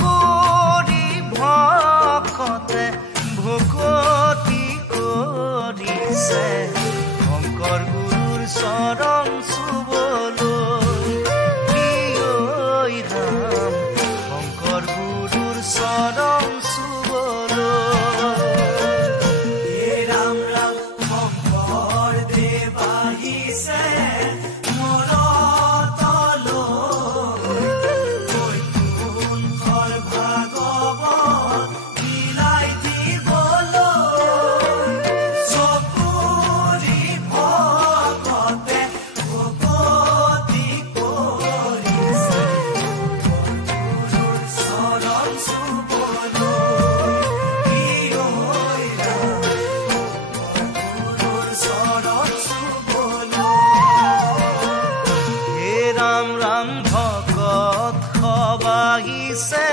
কৰি ভকতে ভকতি কৰিছে শংকৰ গুৰুৰ চৰণ চুবলৈ ঐ ৰাম শংকৰ গুৰুৰ চৰণ চুবলৈ হে ৰাম ৰাম শংকৰ দেৱ আহিছে ৰাম ৰাম ভকত সবাহিছে